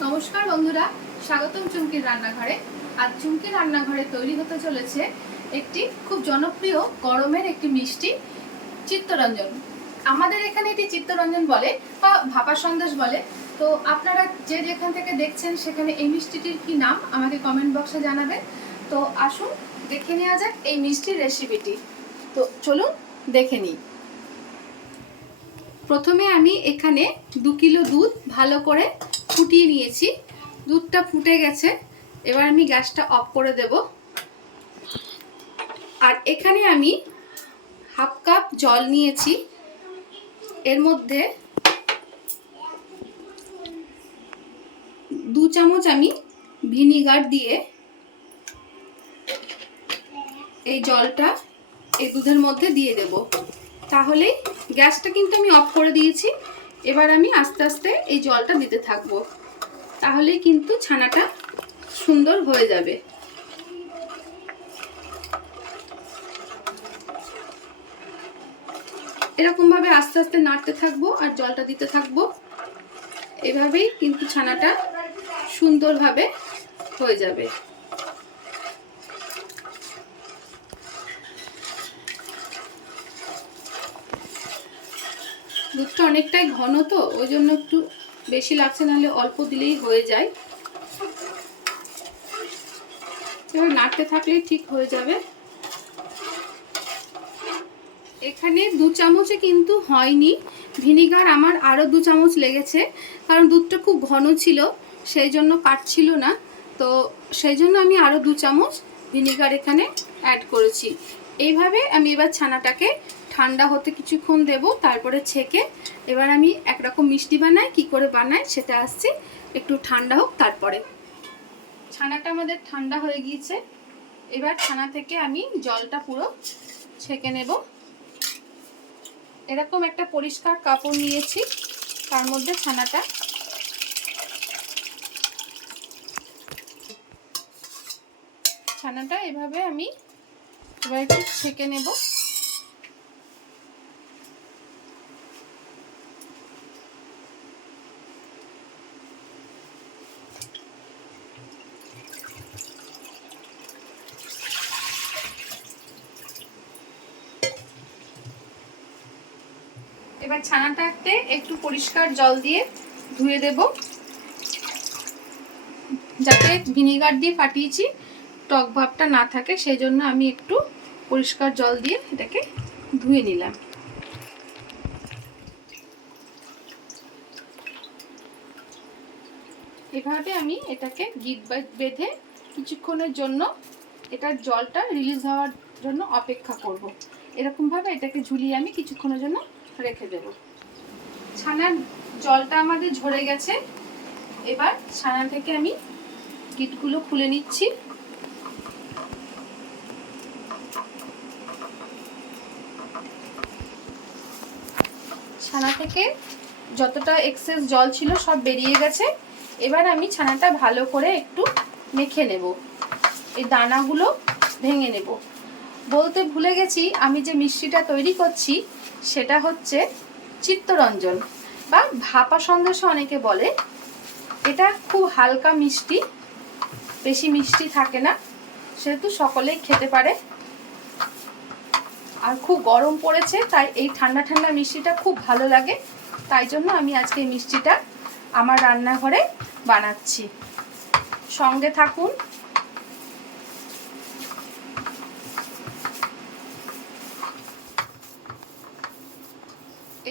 নমস্কার বন্ধুরা, স্বাগতম চুমকির রান্নাঘরে। আজ চুমকির রান্নাঘরে তৈরি হতে চলেছে একটি খুব জনপ্রিয় গরমের একটি মিষ্টি, চিত্তরঞ্জন। আমাদের এখানে এটি চিত্তরঞ্জন বলে বা ভাপা সন্দেশ বলে। তো আপনারা যে যেখান থেকে দেখছেন সেখানে এই মিষ্টিটির কি নাম আমাকে কমেন্ট বক্সে জানাবেন। তো আসুন দেখে নেওয়া যাক এই মিষ্টির রেসিপিটি। তো চলুন দেখে নিই। প্রথমে আমি এখানে 2 কিলো দুধ ভালো করে ফুটিয়ে নিয়েছি। দুধটা ফুটে গেছে, এবার আমি গ্যাসটা অফ করে দেব। আর এখানে আমি হাফ কাপ জল নিয়েছি, এর মধ্যে 2 চামচ আমি ভিনিগার দিয়ে এই জলটা এই দুধের মধ্যে দিয়ে দেব। তাহলেই গ্যাসটা কিন্তু আমি অফ করে দিয়েছি। এবার আমি আস্তে আস্তে এই জলটা দিতে থাকবো, তাহলেই কিন্তু ছানাটা সুন্দর হয়ে যাবে। এরকম ভাবে আস্তে আস্তে নাড়তে থাকবো আর জলটা দিতে থাকবো। এভাবেই কিন্তু ছানাটা সুন্দরভাবে হয়ে যাবে। দুধটা অনেকটাই ঘন, তো ওই জন্য একটু বেশি লাগছে, নাহলে অল্প দিলেই হয়ে যায়। এবার নাড়তে থাকলেই ঠিক হয়ে যাবে। এখানে 2 চামচে কিন্তু হয়নি, ভিনিগার আমার আরও 2 চামচ লেগেছে, কারণ দুধটা খুব ঘন ছিল, সেই জন্য কাটছিল না। তো সেই জন্য আমি আরও 2 চামচ ভিনিগার এখানে অ্যাড করেছি। এইভাবে আমি এবার ছানাটাকে ঠান্ডা হতে কিছুক্ষণ দেব, তারপরে ছেঁকে এবার আমি একরকম মিষ্টি বানাই। কি করে বানাই সেটা আসছি, একটু ঠান্ডা হোক তারপরে। ছানাটা আমাদের ঠান্ডা হয়ে গিয়েছে, এবার ছানা থেকে আমি জলটা পুরো ছেঁকে নেব। এরকম একটা পরিষ্কার কাপড় নিয়েছি, তার মধ্যে ছানাটা এভাবে আমি এবার একটু ছেঁকে নেব। এবার ছানাটাতে একটু পরিষ্কার জল দিয়ে ধুয়ে দেব, যাতে ভিনিগার দিয়ে ফাটিয়েছি টক ভাবটা না থাকে, সেই জন্য আমি একটু পরিষ্কার জল দিয়ে এটাকে ধুয়ে নিলাম। এভাবে আমি এটাকে গিট বেঁধে কিছুক্ষণের জন্য এটার জলটা রিলিজ হওয়ার জন্য অপেক্ষা করব। এরকমভাবে এটাকে ঝুলিয়ে আমি কিছুক্ষণের জন্য রেখে দেব। ছানার জলটা আমাদের ঝরে গেছে, এবার ছানা থেকে আমি গিটগুলো খুলে নিচ্ছি। ছানা থেকে যতটা এক্সেস জল ছিল সব বেরিয়ে গেছে। এবার আমি ছানাটা ভালো করে একটু মেখে নেব, এই দানাগুলো ভেঙে নেব। বলতে ভুলে গেছি, আমি যে মিষ্টিটা তৈরি করছি সেটা হচ্ছে চিত্তরঞ্জন বা ভাপা সন্দেশ অনেকে বলে। এটা খুব হালকা মিষ্টি, বেশি মিষ্টি থাকে না, সেহেতু সকলেই খেতে পারে। আর খুব গরম পড়েছে, তাই এই ঠান্ডা ঠান্ডা মিষ্টিটা খুব ভালো লাগে। তাই জন্য আমি আজকে এই মিষ্টিটা আমার রান্নাঘরে বানাচ্ছি। সঙ্গে থাকুন।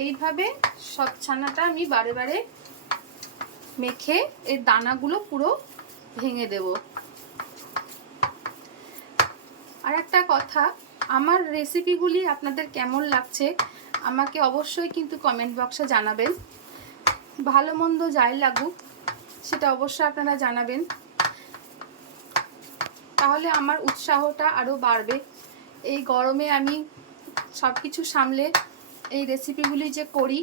এইভাবে সব ছানাটা আমি বারে বারে মেখে এর দানাগুলো পুরো ভেঙে দেব। আর একটা কথা, আমার রেসিপিগুলি আপনাদের কেমন লাগছে আমাকে অবশ্যই কিন্তু কমেন্ট বক্সে জানাবেন। ভালো মন্দ যাই লাগুক সেটা অবশ্যই আপনারা জানাবেন, তাহলে আমার উৎসাহটা আরও বাড়বে। এই গরমে আমি সব কিছু সামলে এই রেসিপিগুলি যে করি,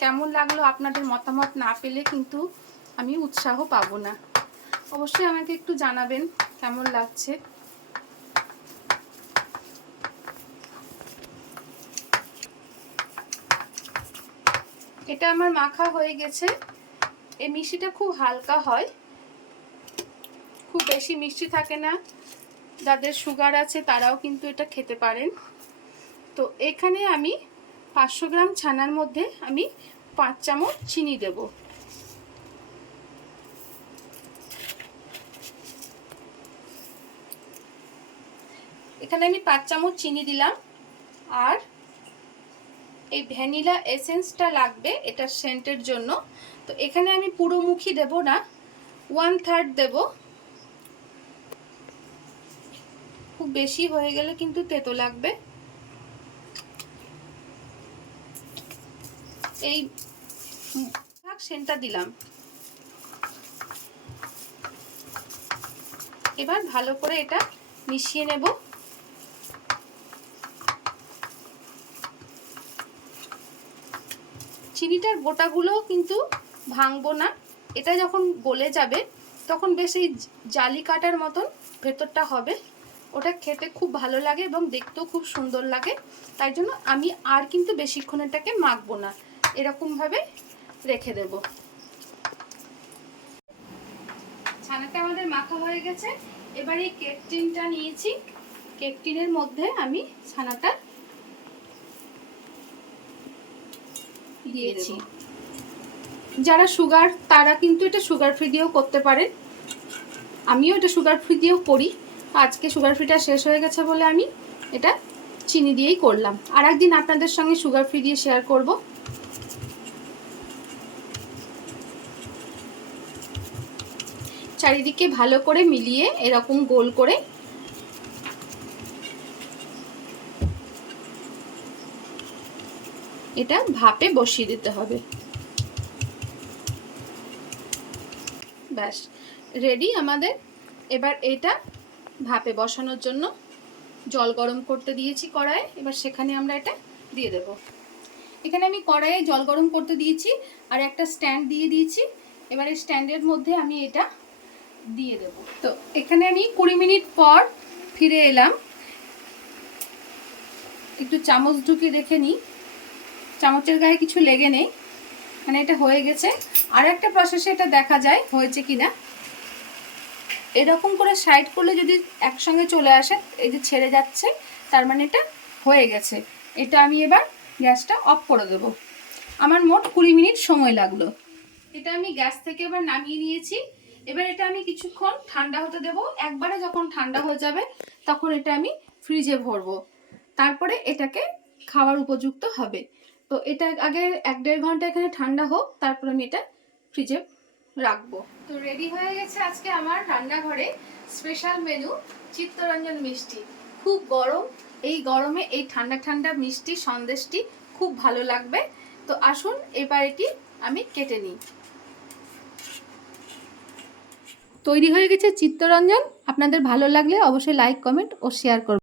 কেমন লাগলো আপনাদের মতামত না পেলে কিন্তু আমি উৎসাহ পাবো না। অবশ্যই আমাকে একটু জানাবেন কেমন লাগছে। এটা আমার মাখা হয়ে গেছে, এই মিষ্টিটা খুব হালকা হয়, খুব বেশি মিষ্টি থাকে না। যাদের সুগার আছে তারাও কিন্তু এটা খেতে পারেন। তো এখানে আমি 500 গ্রাম ছানার মধ্যে আমি 5 চামচ চিনি দেব। এখানে আমি 5 চামচ চিনি দিলাম। আর এই ভ্যানিলা এসেন্সটা লাগবে এটা সেন্টের জন্য। তো এখানে আমি পুরো মুখি দেব না, 1/3 দেব। খুব বেশি হয়ে গেলে কিন্তু তেতো লাগবে। এই সেন্টটা দিলাম। এবার ভালো করে এটা মিশিয়ে নেব। চিনিটার গোটাগুলো কিন্তু ভাঙবো না। এটা যখন গলে যাবে তখন বেশ এই জালি কাটার মতন ভেতরটা হবে। ওটা খেতে খুব ভালো লাগে এবং দেখতেও খুব সুন্দর লাগে। তাই জন্য আমি আর কিন্তু বেশিক্ষণ এটাকে মাখবো না, এরকমভাবে রেখে দেব। ছানাটা আমাদের মাখা হয়ে গেছে। এবার এই কেক টিনটা নিয়েছি, কেক টিনের মধ্যে আমি ছানাটা দিয়েছি। যারা সুগার তারা কিন্তু এটা সুগার ফ্রি দিয়েও করতে পারেন। আমিও এটা সুগার ফ্রি দিয়েও করি। আজকে সুগার ফ্রিটা শেষ হয়ে গেছে বলে আমি এটা চিনি দিয়েই করলাম। আর একদিন আপনাদের সঙ্গে সুগার ফ্রি দিয়ে শেয়ার করব। চারিদিকে ভালো করে মিলিয়ে এরকম গোল করে এটা ভাপে বসিয়ে দিতে হবে। ব্যাস রেডি আমাদের। এবার এটা ভাপে বসানোর জন্য জল গরম করতে দিয়েছি কড়াইয়ে। এবার সেখানে আমরা এটা দিয়ে দেব। এখানে আমি কড়াইয়ে জল গরম করতে দিয়েছি আর একটা স্ট্যান্ড দিয়ে দিয়েছি। এবার এই স্ট্যান্ডের মধ্যে আমি এটা দিয়ে দেব। তো এখানে আমি 20 মিনিট পর ফিরে এলাম। একটু চামচ ঢুকে দেখে নিই, চামচের গায়ে কিছু লেগে নেই, মানে এটা হয়ে গেছে। আর একটা প্রসেসে এটা দেখা যায় হয়েছে কিনা। এরকম করে সাইড করলে যদি একসঙ্গে চলে আসে, এই যে ছেড়ে যাচ্ছে, তার মানে এটা হয়ে গেছে। এটা আমি এবার গ্যাসটা অফ করে দেব। আমার মোট 20 মিনিট সময় লাগলো। এটা আমি গ্যাস থেকে এবার নামিয়ে নিয়েছি। এবার এটা আমি কিছুক্ষণ ঠান্ডা হতে দেব। একবারে যখন ঠান্ডা হয়ে যাবে তখন এটা আমি ফ্রিজে ভরবো। তারপরে এটাকে খাওয়ার উপযুক্ত হবে। তো এটা আগে 1-1.5 ঘন্টা এখানে ঠান্ডা হোক, তারপর আমি এটা ফ্রিজে রাখবো। তো রেডি হয়ে গেছে আজকে আমার রান্নাঘরে স্পেশাল মেনু চিত্তরঞ্জন মিষ্টি। খুব গরম, এই গরমে এই ঠান্ডা ঠান্ডা মিষ্টি সন্দেশটি খুব ভালো লাগবে। তো আসুন এবার এটি আমি কেটে নিই। তৈরি হয়ে গেছে চিত্তরঞ্জন। আপনাদের ভালো লাগলে অবশ্যই লাইক, কমেন্ট ও শেয়ার করবেন।